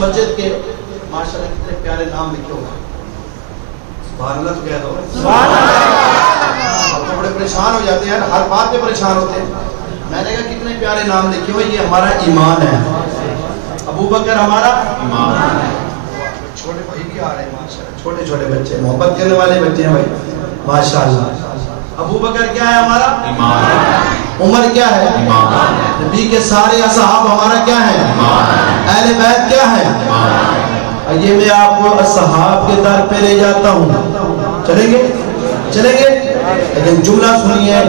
مسجد کے ماشاءاللہ کتنے پیارے نام لکھے ہوئے ہیں. سبحان اللہ تو کہہ دو. سبحان اللہ. ہم تو بڑے پریشان ہو جاتے ہیں، ہر بات پہ پریشان ہوتے ہیں. میں نے کہا کتنے پیارے نام لکھے ہوئے، یہ ہمارا ایمان ہے. ابو بکر ہمارا ایمان ہے. چھوٹے بھائی بھی آ رہے ہیں ماشاءاللہ، چھوٹے چھوٹے بچے، محبت کرنے والے بچے ہیں بھائی ماشاءاللہ. ابو بکر کیا ہے ہمارا ایمان ہے. عمر کیا ہے ایمان ہے. نبی کے سارے اصحاب ہمارا کیا ہے ایمان ہے. اہل بیت کیا ہے ایمان ہے. یہ میں آپ کو اصحاب کے در پہ لے جاتا ہوں. چلیں گے چلیں گے؟ لیکن جملہ سنیے،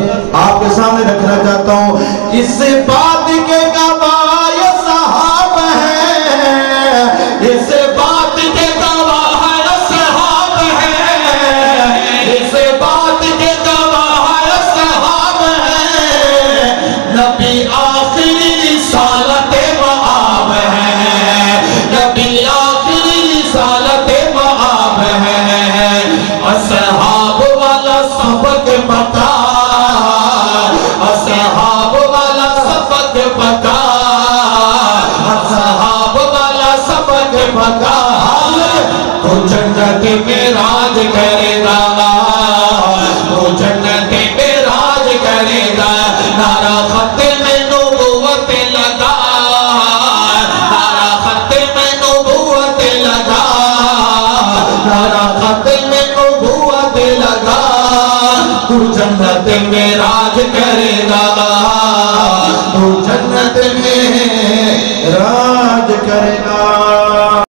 آپ کے سامنے رکھنا چاہتا ہوں. اس بات کے گواہ یہ صحاب ہیں، اس بات کے گواہ یہ صحاب ہیں، اس بات کے گواہ یہ صحاب ہیں. نبی آخری رسالت وآب ہے، نبی آخری رسالت وآب ہے. اصحاب والا سبق بتا، اصحاب والا سبق بتا، اصحاب والا سبق بتا. تو جنت میں راج کرے گا، تو جنت میں راج کرے گا. نعرہ ختم نبوت لگا، نعرہ ختم نبوت لگا، نعرہ ختم نبوت لگا. تو جنت میں راج کرے